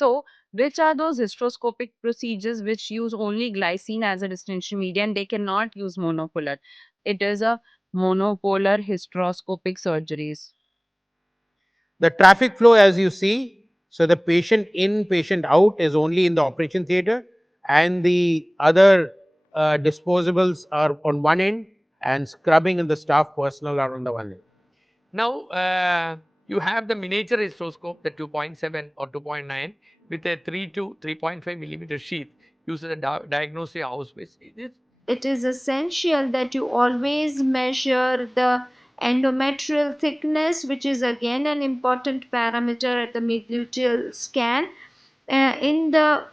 So, which are those hysteroscopic procedures which use only glycine as a distinction media and they cannot use monopolar? It is a monopolar hysteroscopic surgeries. The traffic flow, as you see, so the patient in, patient out is only in the operation theatre, and the other disposables are on one end, and scrubbing and the staff personnel are on the one end. Now, you have the miniature hysteroscope, the 2.7 or 2.9 with a 3 to 3.5 millimeter sheath used as a diagnostic house base. It is essential that you always measure the endometrial thickness, which is again an important parameter at the mid-luteal scan. In the